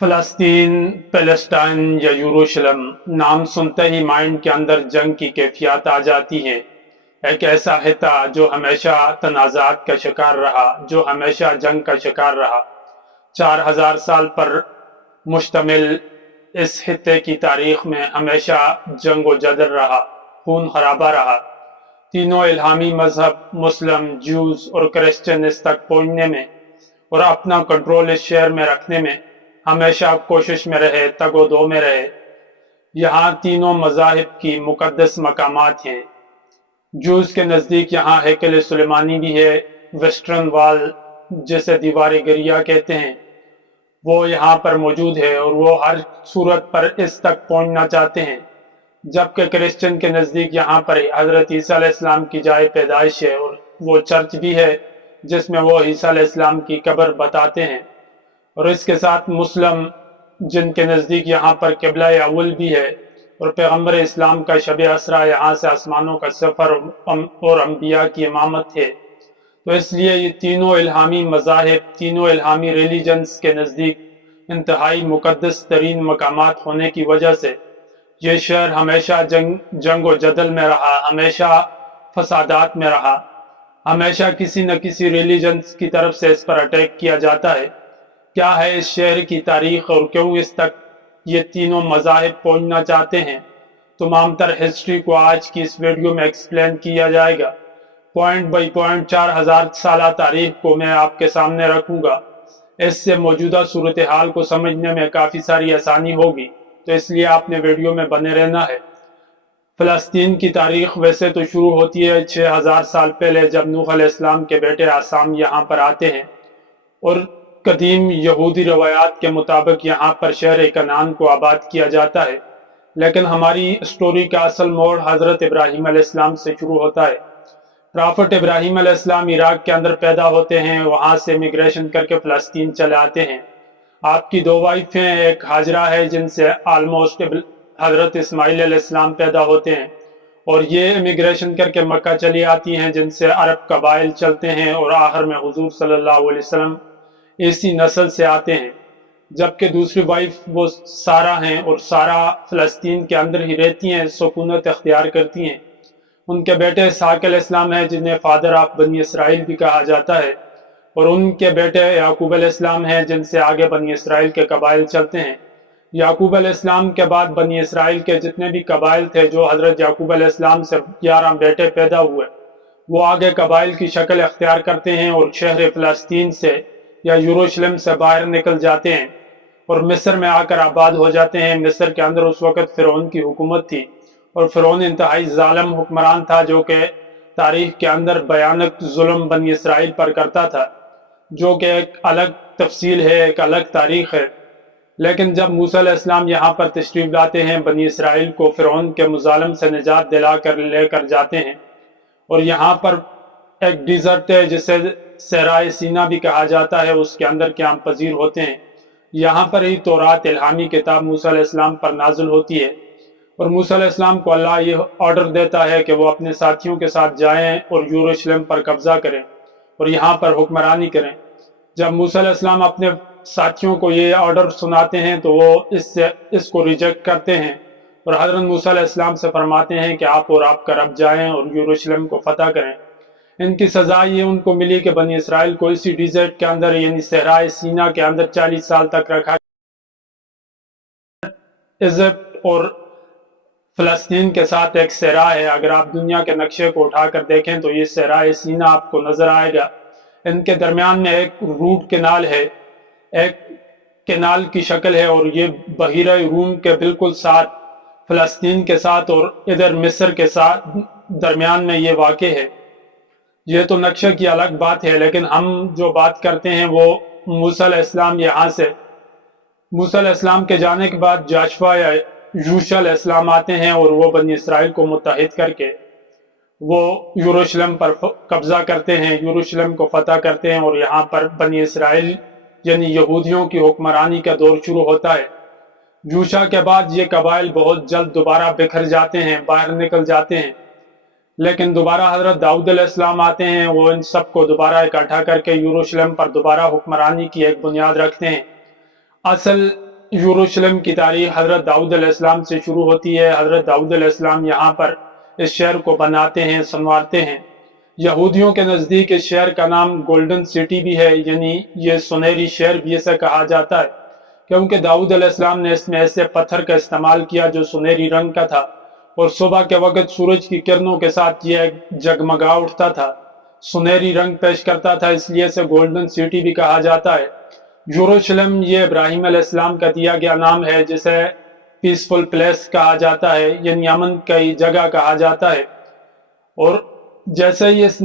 फलस्तीन, Palestine या यरूशलेम नाम सुनते ही माइंड के अंदर जंग की कैफियत आ जाती है। एक ऐसा खिता जो हमेशा तनाज़ात का शिकार रहा, जो हमेशा जंग का शिकार रहा। 4000 साल पर मुश्तमिल इस खिते की तारीख में हमेशा जंग व जदल रहा, खून खराबा रहा। तीनों इल्हामी मजहब मुस्लिम, जूस और क्रिश्चियन इस तक पहुंचने में और अपना कंट्रोल इस शहर में रखने में हमेशा कोशिश में रहे, तगो दो में रहे। यहाँ तीनों मजाहिब की मुकद्दस मकामात हैं। जूस के नज़दीक यहाँ हैकल सुलेमानी भी है, वेस्टर्न वाल जिसे दीवार गरिया कहते हैं वो यहाँ पर मौजूद है और वो हर सूरत पर इस तक पहुंचना चाहते हैं। जबकि क्रिश्चियन के नज़दीक यहाँ पर हज़रत ईसा अलैहिस्सलाम की जाए पैदाइश है और वो चर्च भी है जिसमें वो ईसा अलैहिस्सलाम की कब्र बताते हैं। और इसके साथ मुस्लिम जिनके नज़दीक यहाँ पर क़िबला अव्वल भी है और पैगम्बर इस्लाम का शब असरा यहाँ से आसमानों का सफ़र और अम्बिया की इमामत है। तो इसलिए ये तीनों इल्हामी मज़ाहिब, तीनों इल्हामी रिलीजन्स के नज़दीक इंतहाई मुकद्दस तरीन मकामात होने की वजह से ये शहर हमेशा जंग व जदल में रहा, हमेशा फसादात में रहा, हमेशा किसी न किसी रिलीजन्स की तरफ से इस पर अटैक किया जाता है। क्या है इस शहर की तारीख और क्यों इस तक ये तीनों मज़ाहिब पहुंचना चाहते हैं, तमाम तर हिस्ट्री को आज की इस वीडियो में एक्सप्लेन किया जाएगा। पॉइंट बाई पॉइंट 4000 साल तारीख को मैं आपके सामने रखूंगा। इससे मौजूदा सूरत हाल को समझने में काफ़ी सारी आसानी होगी, तो इसलिए आपने वीडियो में बने रहना है। फ़लस्तीन की तारीख वैसे तो शुरू होती है 6000 साल पहले, जब नूह अलैहिस्सलाम के बेटे आसाम यहाँ पर आते हैं और कदीम यहूदी रवायात के मुताबिक यहाँ पर शहर कनान को आबाद किया जाता है। लेकिन हमारी स्टोरी का असल मोड़ हज़रत इब्राहीम अलैहिस्सलाम से शुरू होता है। प्रॉफेट इब्राहीम अलैहिस्सलाम इराक के अंदर पैदा होते हैं, वहाँ से इमिग्रेशन करके फ़लस्तीन चले आते हैं। आपकी दो वाइफ हैं, एक हाजरा है जिनसे आलमोस्ट हज़रत इस्माइल अलैहिस्सलाम पैदा होते हैं, और ये इमिग्रेशन करके मक्का चली आती हैं जिनसे अरब कबाइल चलते हैं और आखिर में हुजूर सल्लल्लाहु अलैहि वसल्लम इसी नस्ल से आते हैं। जबकि दूसरी वाइफ वो सारा हैं और सारा फ़लस्तीन के अंदर ही रहती हैं, सुकूनत अख्तियार करती हैं। उनके बेटे इसहाक अलैहिस्सलाम हैं जिन्हें फादर ऑफ बनी इसराइल भी कहा जाता है, और उनके बेटे याकूब अलैहिस्सलाम हैं जिनसे आगे बनी इसराइल के कबाइल चलते हैं। याकूब अलैहिस्सलाम के बाद बनी इसराइल के जितने भी कबाइल थे, जो हज़रत याकूब अलैहिस्सलाम से 11 बेटे पैदा हुए, वो आगे कबाइल की शक्ल अख्तियार करते हैं और शहर फ़लस्तीन से या यरूशलेम से बाहर निकल जाते हैं और मिस्र में आकर आबाद हो जाते हैं। मिस्र के अंदर उस वक़्त फ़िरौन की हुकूमत थी और फ़िरौन इंतहाई ज़ालिम हुक्मरान था जो कि तारीख के अंदर भयानक जुल्म बनी इसराइल पर करता था, जो कि एक अलग तफसील है, एक अलग तारीख है। लेकिन जब मूसा अलैहिस्सलाम यहाँ पर तशरीफ़ लाते हैं, बनी इसराइल को फ़िरौन के मुजालम से निजात दिला कर लेकर जाते हैं, और यहाँ पर एक डिज़र्ट है जिसे सहराए सीना भी कहा जाता है, उसके अंदर क़याम पजीर होते हैं। यहाँ पर ही तौरात इल्हामी किताब मूसा अलैहिस्सलाम पर नाज़िल होती है और मूसा अलैहिस्सलाम को अल्लाह ये ऑर्डर देता है कि वो अपने साथियों के साथ जाएं और यरूशलेम पर कब्ज़ा करें और यहाँ पर हुक्मरानी करें। जब मूसा अलैहिस्सलाम अपने साथियों को ये ऑर्डर सुनाते हैं तो वो इसको रिजेक्ट करते हैं और हज़रत मूसा अलैहिस्सलाम से फरमाते हैं कि आप और आपका रब जाएं और यरूशलेम को फतह करें। इनकी सज़ा ये उनको मिली कि बनी इसराइल को इसी डिज़र्ट के अंदर यानी सहराए सीना के अंदर 40 साल तक रखा। इजिप्ट और फ़लस्तीन के साथ एक सहरा है। अगर आप दुनिया के नक्शे को उठाकर देखें तो ये सहराए सीना आपको नज़र आएगा। इनके दरमियान में एक रूट कैनाल है, एक कैनाल की शक्ल है, और ये बहीरा रूम के बिल्कुल साथ फ़लस्तीन के साथ और इधर मिस्र के साथ दरमियान में ये वाक़े है। ये तो नक्शे की अलग बात है, लेकिन हम जो बात करते हैं वो मूसा अलैहिस्सलाम यहाँ से मूसा अलैहिस्सलाम के जाने के बाद जाशवा या यूशा अलैहिस्सलाम आते हैं और वो बनी इसराइल को मुत्तहिद करके वो यरूशलेम पर कब्जा करते हैं, यरूशलेम को फतह करते हैं और यहाँ पर बनी इसराइल यानी यहूदियों की हुक्मरानी का दौर शुरू होता है। यूशा के बाद ये कबाइल बहुत जल्द दोबारा बिखर जाते हैं, बाहर निकल जाते हैं, लेकिन दोबारा हज़रत दाऊद अलैहिस्सलाम आते हैं, वो इन सबको दोबारा इकट्ठा करके यरूशलेम पर दोबारा हुक्मरानी की एक बुनियाद रखते हैं। असल یروشلم کی تاریخ حضرت داؤد علیہ السلام سے شروع ہوتی ہے۔ حضرت داؤد علیہ السلام یہاں پر اس شہر کو بناتے ہیں، سنوارتے ہیں۔ یہودیوں کے نزدیک اس شہر کا نام گولڈن سٹی بھی ہے، یعنی یہ سنہری شہر بھی اسے کہا جاتا ہے، کیونکہ داؤد علیہ السلام نے اس میں ایسے پتھر کا استعمال کیا جو سنہری رنگ کا تھا، اور صبح کے وقت سورج کی کرنوں کے ساتھ یہ جگمگا اٹھتا تھا، سنہری رنگ پیش کرتا تھا، اس لیے اسے گولڈن سٹی بھی کہا جاتا ہے۔ یروشلم یہ ابراہیم علیہ السلام کا دیا گیا نام ہے، جسے پیسفل پلیس کہا جاتا ہے، یعنی امن کی جگہ کہا جاتا ہے۔ اور جیسے ہی اس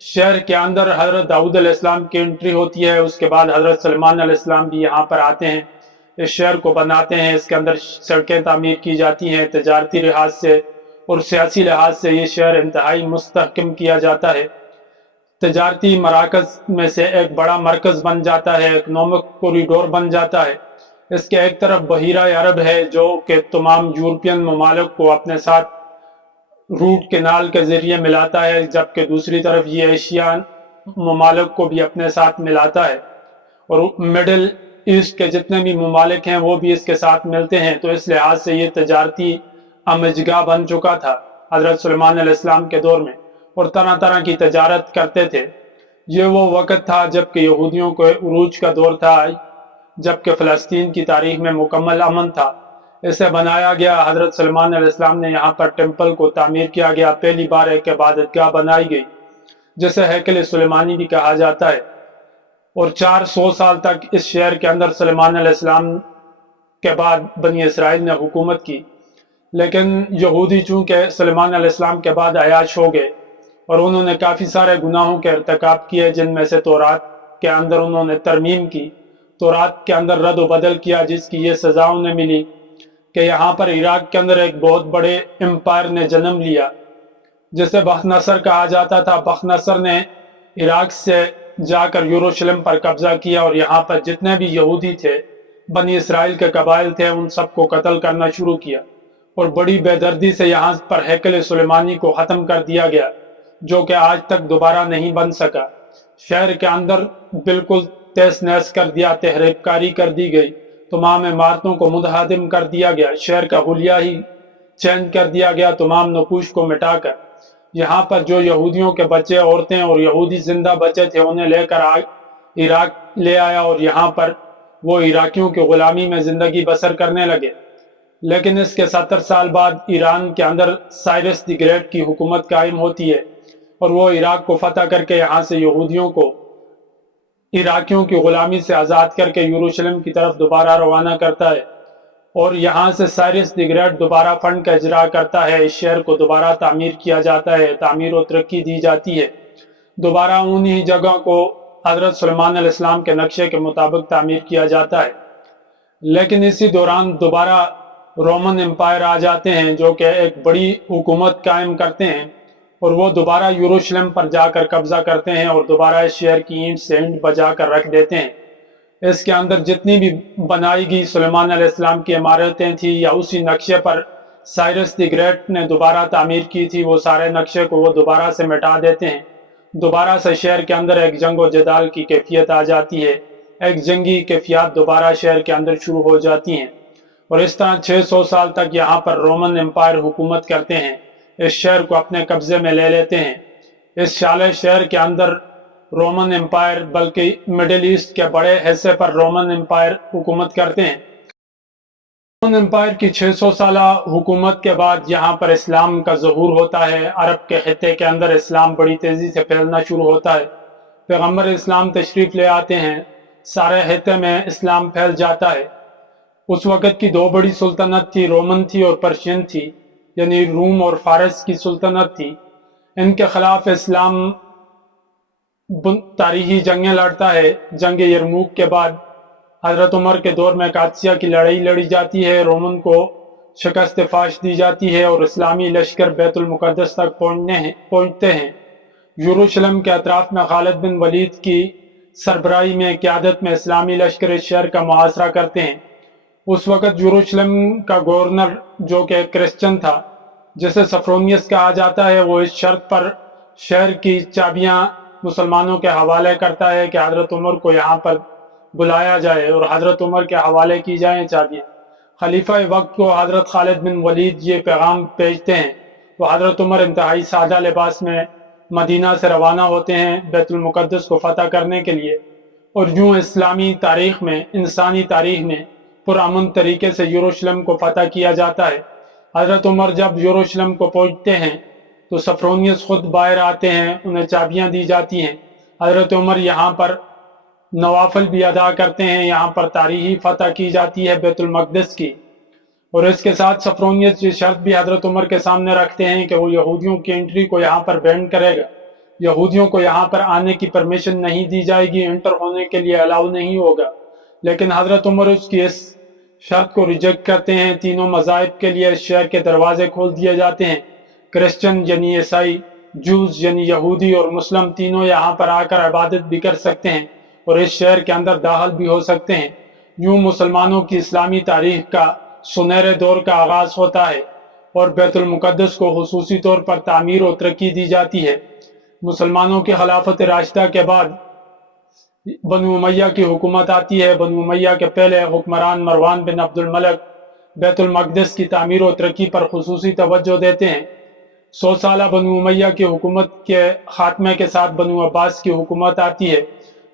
شہر کے اندر حضرت داؤد علیہ السلام کی انٹری ہوتی ہے، اس کے بعد حضرت سلیمان علیہ السلام بھی یہاں پر آتے ہیں، اس شہر کو بناتے ہیں۔ اس کے اندر سڑکیں تعمیر کی جاتی ہیں، تجارتی لحاظ سے اور سیاسی لحاظ سے یہ شہر انتہائی مستحکم کیا جاتا ہے۔ تجارتی مراکز میں سے ایک بڑا مرکز بن جاتا ہے، اکنامک کوریڈور بن جاتا ہے۔ اس کے ایک طرف بحیرہ عرب ہے جو کہ تمام یورپین ممالک کو اپنے ساتھ روٹ کینال کے ذریعے ملاتا ہے، جبکہ دوسری طرف یہ ایشین ممالک کو بھی اپنے ساتھ ملاتا ہے، اور مڈل ایسٹ کے جتنے بھی ممالک ہیں وہ بھی اس کے ساتھ ملتے ہیں۔ تو اس لحاظ سے یہ تجارتی امجگاہ بن چکا تھا حضرت سلیمان علیہ السلام کے دور میں، اور طرح طرح کی تجارت کرتے تھے۔ یہ وہ وقت تھا جب کہ یہودیوں کو عروج کا دور تھا، جبکہ فلسطین کی تاریخ میں مکمل امن تھا۔ اسے بنایا گیا، حضرت سلیمان علیہ السلام نے یہاں پر ٹیمپل کو تعمیر کیا گیا، پہلی بار ایک عبادت گاہ بنائی گئی جسے ہیکل سلیمانی بھی کہا جاتا ہے، اور 400 سال تک اس شہر کے اندر سلیمان علیہ السلام کے بعد بنی اسرائیل نے حکومت کی۔ لیکن یہودی چونکہ سلیمان علیہ السلام کے بعد عیاش ہو گئے، اور انہوں نے کافی سارے گناہوں کے ارتکاب کیے، جن میں سے تورات کے اندر انہوں نے ترمیم کی، تورات کے اندر رد و بدل کیا، جس کی یہ سزا انہیں ملی کہ یہاں پر عراق کے اندر ایک بہت بڑے امپائر نے جنم لیا جسے بخت نصر کہا جاتا تھا۔ بخت نصر نے عراق سے جا کر یروشلم پر قبضہ کیا، اور یہاں پر جتنے بھی یہودی تھے، بنی اسرائیل کے قبائل تھے، ان سب کو قتل کرنا شروع کیا، اور بڑی بے دردی سے یہاں پر ہیکل سلیمانی کو ختم کر دیا گیا، جو کہ آج تک دوبارہ نہیں بن سکا۔ شہر کے اندر بالکل تیس نیس کر دیا، تحریب کاری کر دی گئی، تمام عمارتوں کو منہدم کر دیا گیا، شہر کا حلیہ ہی چینج کر دیا گیا، تمام نقوش کو مٹا کر۔ یہاں پر جو یہودیوں کے بچے، عورتیں اور یہودی زندہ بچے تھے، انہیں لے کر عراق لے آیا، اور یہاں پر وہ عراقیوں کی غلامی میں زندگی بسر کرنے لگے۔ لیکن اس کے 70 سال بعد ایران کے اندر سائرس دی گریٹ کی حکومت قائم ہوتی ہے، اور وہ عراق کو فتح کر کے یہاں سے یہودیوں کو عراقیوں کی غلامی سے آزاد کر کے یروشلم کی طرف دوبارہ روانہ کرتا ہے، اور یہاں سے سائرس دی گریٹ دوبارہ فنڈ کا اجرا کرتا ہے، اس شہر کو دوبارہ تعمیر کیا جاتا ہے، تعمیر و ترقی دی جاتی ہے، دوبارہ انہی جگہ کو حضرت سلیمان علیہ السلام کے نقشے کے مطابق تعمیر کیا جاتا ہے۔ لیکن اسی دوران دوبارہ رومن امپائر آ جاتے ہیں، جو کہ ایک بڑی حکومت قائم کرتے ہیں، اور وہ دوبارہ یروشلم پر جا کر قبضہ کرتے ہیں، اور دوبارہ اس شہر کی اینٹ سے اینٹ بجا کر رکھ دیتے ہیں۔ اس کے اندر جتنی بھی بنائی گئی سلیمان علیہ السلام کی عمارتیں تھیں، یا اسی نقشے پر سائرس دی گریٹ نے دوبارہ تعمیر کی تھی، وہ سارے نقشے کو وہ دوبارہ سے مٹا دیتے ہیں۔ دوبارہ سے شہر کے اندر ایک جنگ و جدال کی کیفیت آ جاتی ہے، ایک جنگی کیفیات دوبارہ شہر کے اندر شروع ہو جاتی ہیں، اور اس طرح 600 سال تک یہاں پر رومن امپائر حکومت کرتے ہیں، اس شہر کو اپنے قبضے میں لے لیتے ہیں۔ اس شالے شہر کے اندر رومن امپائر، بلکہ مڈل ایسٹ کے بڑے حصے پر رومن امپائر حکومت کرتے ہیں۔ رومن امپائر کی 600 سالہ حکومت کے بعد یہاں پر اسلام کا ظہور ہوتا ہے، عرب کے خطے کے اندر اسلام بڑی تیزی سے پھیلنا شروع ہوتا ہے، پیغمبر اسلام تشریف لے آتے ہیں، سارے خطے میں اسلام پھیل جاتا ہے۔ اس وقت کی دو بڑی سلطنت تھی، رومن تھی اور پرشین تھی، یعنی روم اور فارس کی سلطنت تھی۔ ان کے خلاف اسلام تاریخی جنگیں لڑتا ہے۔ جنگ یرموک کے بعد حضرت عمر کے دور میں قادسیہ کی لڑائی لڑی جاتی ہے، رومن کو شکست فاش دی جاتی ہے، اور اسلامی لشکر بیت المقدس تک پہنچتے ہیں۔ یروشلم کے اطراف میں خالد بن ولید کی سربراہی میں قیادت میں اسلامی لشکر اس شہر کا محاصرہ کرتے ہیں۔ اس وقت یروشلم کا گورنر، جو کہ کرسچن تھا، جسے سفرونیس کہا جاتا ہے، وہ اس شرط پر شہر کی چابیاں مسلمانوں کے حوالے کرتا ہے کہ حضرت عمر کو یہاں پر बुलाया जाए और हज़रत उमर के हवाले की जाएं चाबियाँ। खलीफा वक्त को हज़रत खालिद बिन वलीद ये पैगाम भेजते हैं तो हज़रत उमर इंतहाई सादा लिबास में मदीना से रवाना होते हैं बैतुल मुक़द्दस को फ़तह करने के लिए। और यूँ इस्लामी तारीख़ में, इंसानी तारीख़ में पुरअमन तरीके से यरूशलेम को फ़तह किया जाता है। हज़रत उमर जब यरूशलेम को पहुँचते हैं तो सफरोनियस खुद बाहर आते हैं, उन्हें चाबियाँ दी जाती हैं। हज़रत उमर यहाँ पर नवाफिल भी अदा करते हैं, यहाँ पर तारीख़ी फ़तह की जाती है बैतुल मक़दस की। और इसके साथ सफरोनियस ये शर्त भी हज़रत उमर के सामने रखते हैं कि वो यहूदियों की एंट्री को यहाँ पर बैन करेगा, यहूदियों को यहाँ पर आने की परमिशन नहीं दी जाएगी, इंटर होने के लिए अलाउ नहीं होगा। लेकिन हज़रत उमर उसकी इस शर्त को रिजेक्ट करते हैं। तीनों मज़ाहिब के लिए इस शहर के दरवाजे खोल दिए जाते हैं। क्रिश्चियन यानी ईसाई, जूस यानी यहूदी और मुस्लिम तीनों यहाँ पर आकर इबादत भी कर सकते हैं और इस शहर के अंदर दाखिल भी हो सकते हैं। यूँ मुसलमानों की इस्लामी तारीख़ का सुनहरे दौर का आगाज़ होता है और बैतुल मुक़द्दस को खुसूसी तौर पर तामीर और तरक्की दी जाती है। मुसलमानों की खिलाफत राशिदा के बाद बनु उमय्या की हुकूमत आती है। बनु उमय्या के पहले हुक्मरान मरवान बिन अब्दुल मलिक बैतुल मक़दस की तामीर और तरक्की पर खुसूसी तवज्जो देते हैं। 100 साल बनु उमय्या की हुकूमत के खात्मे के साथ बनु अब्बास की हुकूमत आती है।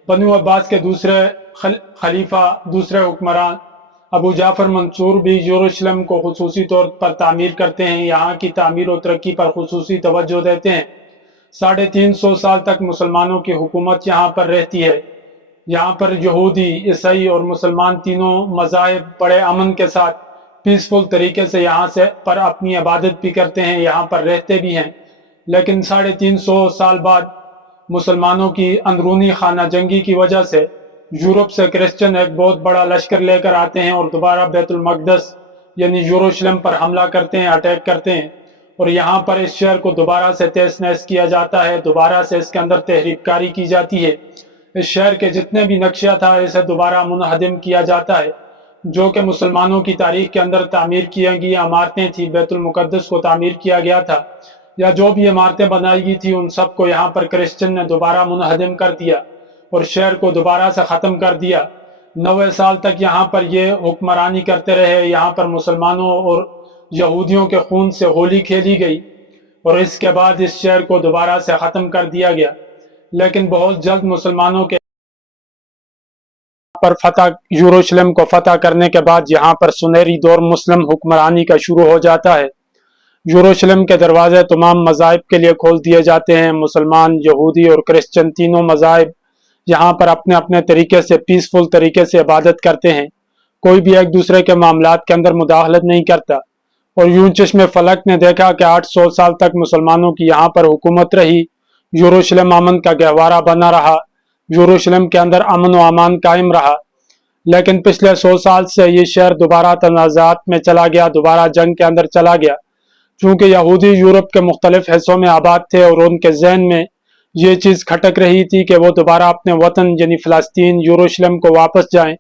बनु अब्बास के दूसरे खलीफा, दूसरे हुक्मरान अबू जाफ़र मंसूर भी यरूशलेम को खुसूसी तौर पर तामीर करते हैं, यहाँ की तामीर और तरक्की पर खुसूसी तवज्जो देते हैं। 350 साल तक मुसलमानों की हुकूमत यहाँ पर रहती है। यहाँ पर यहूदी, ईसाई और मुसलमान तीनों मज़ाहिब बड़े अमन के साथ पीसफुल तरीके से यहाँ से पर अपनी इबादत भी करते हैं, यहाँ पर रहते भी हैं। लेकिन 350 साल बाद मुसलमानों की अंदरूनी खाना जंगी की वजह से यूरोप से क्रिश्चियन एक बहुत बड़ा लश्कर लेकर आते हैं और दोबारा बैतुल मक़दस यानी यरूशलेम पर हमला करते हैं, अटैक करते हैं और यहाँ पर इस शहर को दोबारा से तहस नहस किया जाता है, दोबारा से इसके अंदर तहरीबकारी की जाती है। इस शहर के जितने भी नक्शा था इसे दोबारा मुनहदम किया जाता है। जो कि मुसलमानों की तारीख के अंदर तामीर की गई इमारतें थी, बैतुल मुक़द्दस को तामीर किया गया था या जो भी इमारतें बनाई गई थी उन सब को यहाँ पर क्रिश्चियन ने दोबारा मुनहदम कर दिया और शहर को दोबारा से ख़त्म कर दिया। 90 साल तक यहाँ पर ये हुक्मरानी करते रहे। यहाँ पर मुसलमानों और यहूदियों के खून से होली खेली गई और इसके बाद इस शहर को दोबारा से ख़त्म कर दिया गया। लेकिन बहुत जल्द मुसलमानों के पर फतह, यरूशलेम को फतह करने के बाद यहाँ पर सुनहरी दौर मुस्लिम हुक्मरानी का शुरू हो जाता है। यरूशलेम के दरवाजे तमाम मज़ाहिब के लिए खोल दिए जाते हैं। मुसलमान, यहूदी और क्रिश्चियन तीनों मज़ाहिब यहाँ पर अपने अपने तरीके से पीसफुल तरीके से इबादत करते हैं। कोई भी एक दूसरे के मामलात के अंदर मुदाखलत नहीं करता। और यूं चश्मे फलक ने देखा कि 800 साल तक मुसलमानों की यहाँ पर हुकूमत रही। यरूशलेम अमन का गहवारा बना रहा, यरूशलेम के अंदर अमन व अमान कायम रहा। लेकिन पिछले 100 साल से ये शहर दोबारा तनाज़ात में चला गया, दोबारा जंग के अंदर चला गया। चूँकि यहूदी यूरोप के मुख्तलिफ हिस्सों में आबाद थे और उनके जहन में ये चीज़ खटक रही थी कि वो दोबारा अपने वतन यानी फ़लस्तीन, यरूशलेम को वापस जाएं।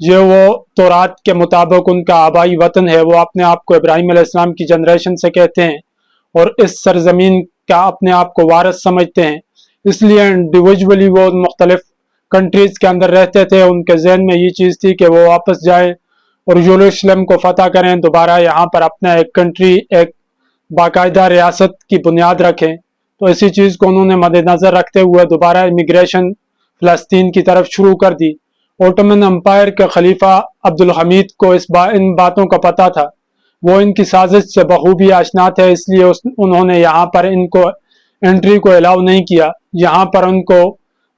ये वो तौरात के मुताबिक उनका आबाई वतन है। वो अपने आप को इब्राहीम अलैहिस्सलाम की जनरेशन से कहते हैं और इस सरजमीन का अपने आप को वारिस समझते हैं। इसलिए इंडिविजुअली वो मुख्तलिफ कंट्रीज़ के अंदर रहते थे। उनके जहन में ये चीज़ थी कि वो वापस जाएं और यरूशलेम को फतह करें, दोबारा यहाँ पर अपना एक कंट्री, एक बाकायदा रियासत की बुनियाद रखें। तो इसी चीज़ को उन्होंने मद्देनज़र रखते हुए दोबारा इमिग्रेशन फ़लस्तीन की तरफ शुरू कर दी। ओटोमन एम्पायर के खलीफा अब्दुल हमीद को इन बातों का पता था। वो इनकी साजिश से बखूबी आशना थे, इसलिए उन्होंने यहाँ पर इनको एंट्री को अलाउ नहीं किया। यहाँ पर उनको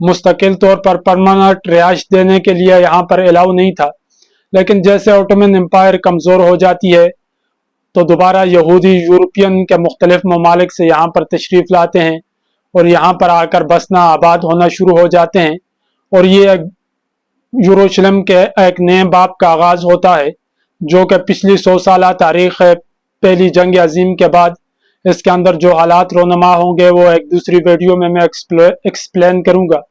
मुस्तकिल तौर पर परमानेंट रिहाइश देने के लिए यहाँ पर अलाउ नहीं था। लेकिन जैसे ओटोमन एम्पायर कमज़ोर हो जाती है तो दोबारा यहूदी यूरोपियन के मुख्तलिफ ममालिक से यहाँ पर तशरीफ़ लाते हैं और यहाँ पर आकर बसना आबाद होना शुरू हो जाते हैं। और ये यरूशलेम के एक नए बाब का आगाज़ होता है जो कि पिछली 100 साल तारीख़ है। पहली जंग अजीम के बाद इसके अंदर जो हालात रोनमा होंगे वो एक दूसरी वीडियो में मैं एक्सप्लेन करूँगा।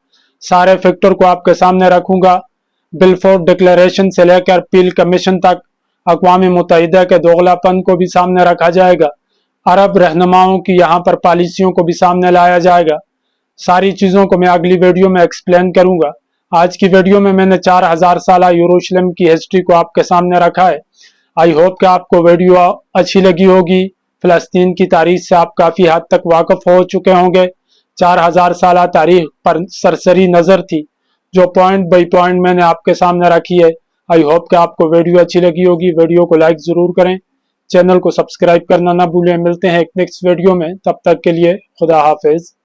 सारे फैक्टर को आपके सामने रखूँगा। बिलफोर डिक्लेरेशन से लेकर पील कमीशन तक अक़वाम मुत्तहिदा के दोगलापन को भी सामने रखा जाएगा। अरब रहनुमाओं की यहाँ पर पॉलिसियों को भी सामने लाया जाएगा। सारी चीज़ों को मैं अगली वीडियो में एक्सप्लेन करूँगा। आज की वीडियो में मैंने 4000 साल यरूशलेम की हिस्ट्री को आपके सामने रखा है। आई होप कि आपको वीडियो अच्छी लगी होगी। फिलिस्तीन की तारीख से आप काफ़ी हद तक वाकिफ हो चुके होंगे। 4000 साल तारीख पर सरसरी नज़र थी जो पॉइंट बाई पॉइंट मैंने आपके सामने रखी है। आई होप कि आपको वीडियो अच्छी लगी होगी। वीडियो को लाइक ज़रूर करें, चैनल को सब्सक्राइब करना ना भूलें। मिलते हैं एक नेक्स्ट वीडियो में, तब तक के लिए खुदा हाफिज।